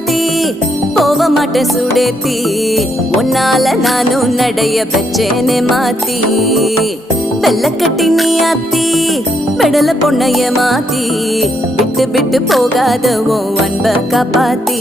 மாத்தி போக மாட்டேன் சுடேத்தி உன்னால நானும் நடைய பெச்சேனே மாத்தி வெள்ளக்கட்டி நீ ஆத்தி பெடல பொண்ணைய மாத்தி விட்டு விட்டு போகாத உன் அன்ப காப்பாத்தி